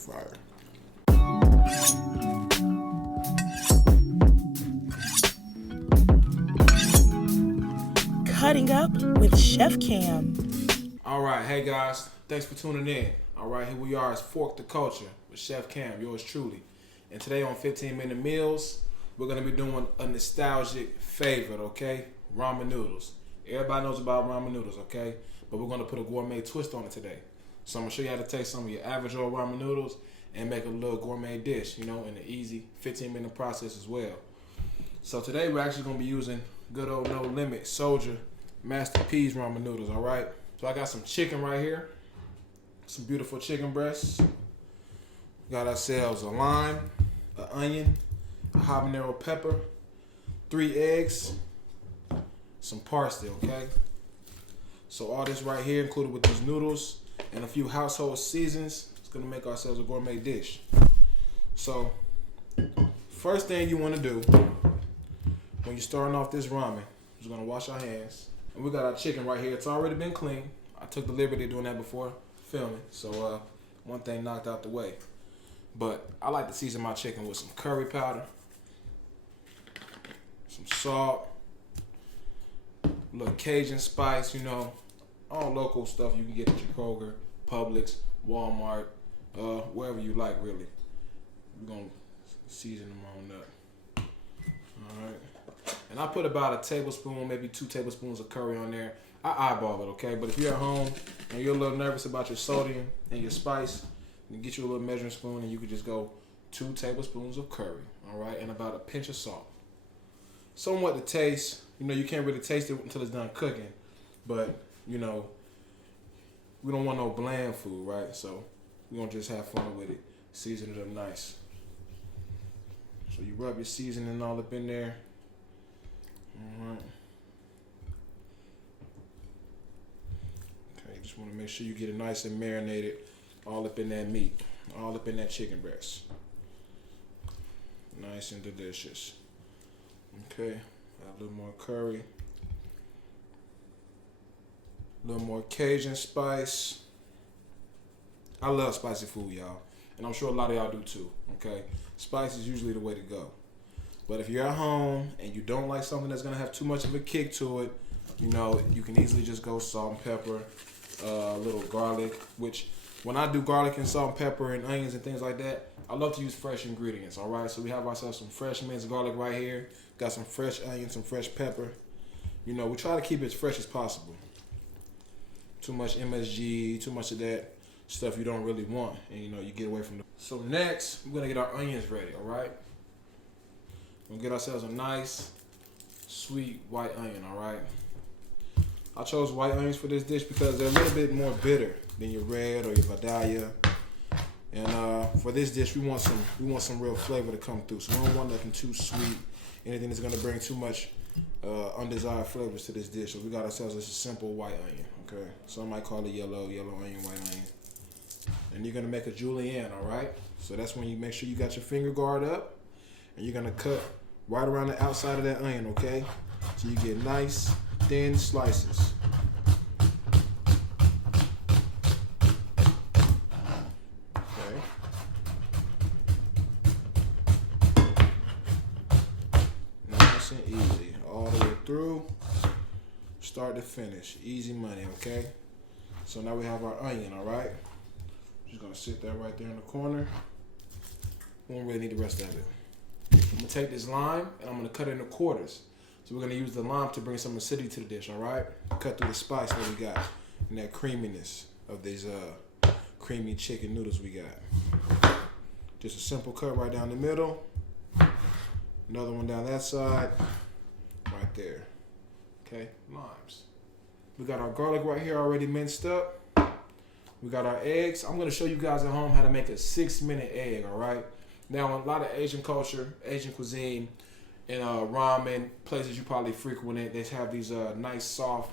fire. Cutting up with Chef Cam. All right, hey guys, thanks for tuning in. All right, here we are. It's Fork the Culture with Chef Cam, yours truly. And today on 15-Minute Meals, we're gonna be doing a nostalgic favorite, okay? Ramen noodles. Everybody knows about ramen noodles, okay? But we're gonna put a gourmet twist on it today. So I'm gonna show you how to take some of your average old ramen noodles and make a little gourmet dish, in an easy 15-minute process as well. So today we're actually gonna be using good old No Limit Soldier Master Peas ramen noodles, all right? So I got some chicken right here, some beautiful chicken breasts. Got ourselves a lime, an onion, a habanero pepper, 3 eggs, some parsley, okay? So all this right here included with these noodles and a few household seasons, it's gonna make ourselves a gourmet dish. So first thing you wanna do when you're starting off this ramen, is gonna wash our hands. And we got our chicken right here. It's already been cleaned. I took the liberty of doing that before filming. So one thing knocked out the way. But I like to season my chicken with some curry powder, some salt, a little Cajun spice, all local stuff you can get at your Kroger, Publix, Walmart, wherever you like really. We're gonna season them on up. Alright. And I put about a tablespoon, maybe 2 tablespoons of curry on there. I eyeball it, okay? But if you're at home and you're a little nervous about your sodium and your spice, you can get you a little measuring spoon and you could just go 2 tablespoons of curry, all right? And about a pinch of salt. Somewhat to taste. You can't really taste it until it's done cooking. But, we don't want no bland food, right? So we're going to just have fun with it. Season it up nice. So you rub your seasoning all up in there. All right. Okay, just want to make sure you get it nice and marinated all up in that meat, all up in that chicken breast. Nice and delicious. Okay, add a little more curry, a little more Cajun spice. I love spicy food, y'all, and I'm sure a lot of y'all do too, okay? Spice is usually the way to go. But if you're at home and you don't like something that's gonna have too much of a kick to it, you can easily just go salt and pepper, a little garlic, which when I do garlic and salt and pepper and onions and things like that, I love to use fresh ingredients, all right? So we have ourselves some fresh minced garlic right here, got some fresh onions, some fresh pepper. We try to keep it as fresh as possible. Too much MSG, too much of that stuff you don't really want, and you get away from it. So next, we're gonna get our onions ready, all right? We're gonna get ourselves a nice, sweet white onion, all right? I chose white onions for this dish because they're a little bit more bitter than your red or your Vidalia. And for this dish, we want some real flavor to come through. So we don't want nothing too sweet, anything that's gonna bring too much undesired flavors to this dish. So we got ourselves just a simple white onion, okay? Some might call it yellow onion, white onion. And you're gonna make a julienne, all right? So that's when you make sure you got your finger guard up, and you're gonna cut right around the outside of that onion, okay? So you get nice, thin slices. Okay. Nice and easy, all the way through, start to finish, easy money, okay? So now we have our onion, all right? Just gonna sit that right there in the corner. We don't really need the rest of it. I'm gonna take this lime and I'm gonna cut it into quarters. So we're gonna use the lime to bring some acidity to the dish, all right? Cut through the spice that we got and that creaminess of these creamy chicken noodles we got. Just a simple cut right down the middle. Another one down that side, right there. Okay, limes. We got our garlic right here already minced up. We got our eggs. I'm gonna show you guys at home how to make a 6-minute egg, all right? Now, in a lot of Asian culture, Asian cuisine, and ramen places you probably frequent, they have these nice, soft,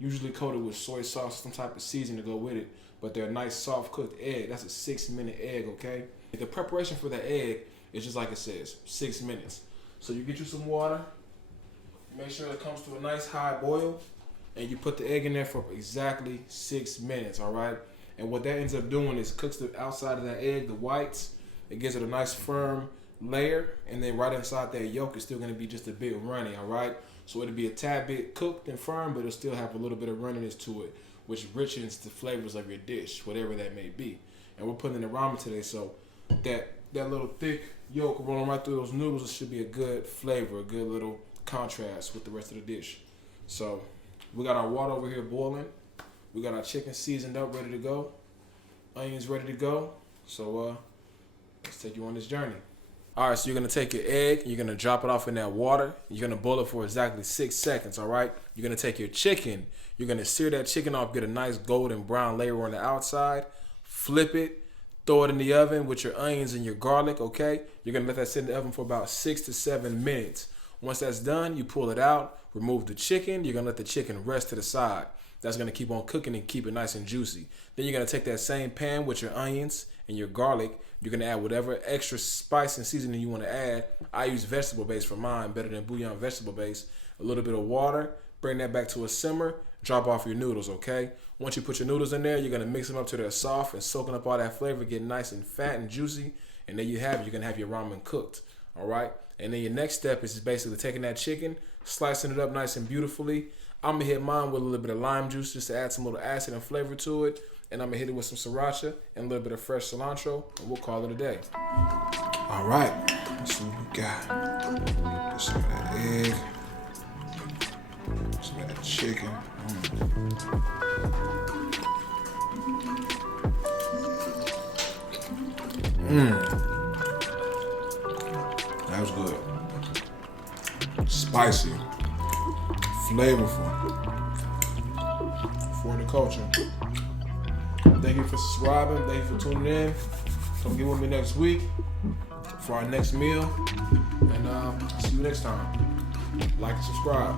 usually coated with soy sauce, some type of seasoning to go with it, but they're a nice, soft cooked egg. That's a 6-minute egg, okay? The preparation for the egg is just like it says, 6 minutes. So you get you some water, make sure it comes to a nice high boil, and you put the egg in there for exactly 6 minutes, all right? And what that ends up doing is cooks the outside of that egg, the whites. It gives it a nice firm layer, and then right inside that yolk is still going to be just a bit runny, all right? So it'll be a tad bit cooked and firm, but it'll still have a little bit of runniness to it, which richens the flavors of your dish, whatever that may be. And we're putting in the ramen today, so that little thick yolk rolling right through those noodles, it should be a good flavor, a good little contrast with the rest of the dish. So we got our water over here boiling. We got our chicken seasoned up, ready to go. Onions ready to go. So let's take you on this journey. All right, so you're going to take your egg, you're going to drop it off in that water. You're going to boil it for exactly 6 seconds, all right? You're going to take your chicken. You're going to sear that chicken off, get a nice golden brown layer on the outside. Flip it, throw it in the oven with your onions and your garlic, okay? You're going to let that sit in the oven for about 6 to 7 minutes. Once that's done, you pull it out, remove the chicken. You're going to let the chicken rest to the side. That's going to keep on cooking and keep it nice and juicy. Then you're going to take that same pan with your onions and your garlic. You're going to add whatever extra spice and seasoning you want to add. I use vegetable base for mine, better than bouillon vegetable base. A little bit of water. Bring that back to a simmer. Drop off your noodles, okay? Once you put your noodles in there, you're going to mix them up till they're soft and soaking up all that flavor, getting nice and fat and juicy. And there you have it. You're going to have your ramen cooked, all right? And then your next step is basically taking that chicken, slicing it up nice and beautifully. I'm going to hit mine with a little bit of lime juice just to add some little acid and flavor to it. And I'm going to hit it with some Siracha and a little bit of fresh cilantro, and we'll call it a day. All right, let's see what we got. Get some of that egg, some of that chicken. That was good. Spicy, flavorful, for the culture. Thank you for subscribing. Thank you for tuning in. Come get with me next week for our next meal. And see you next time. Like and subscribe.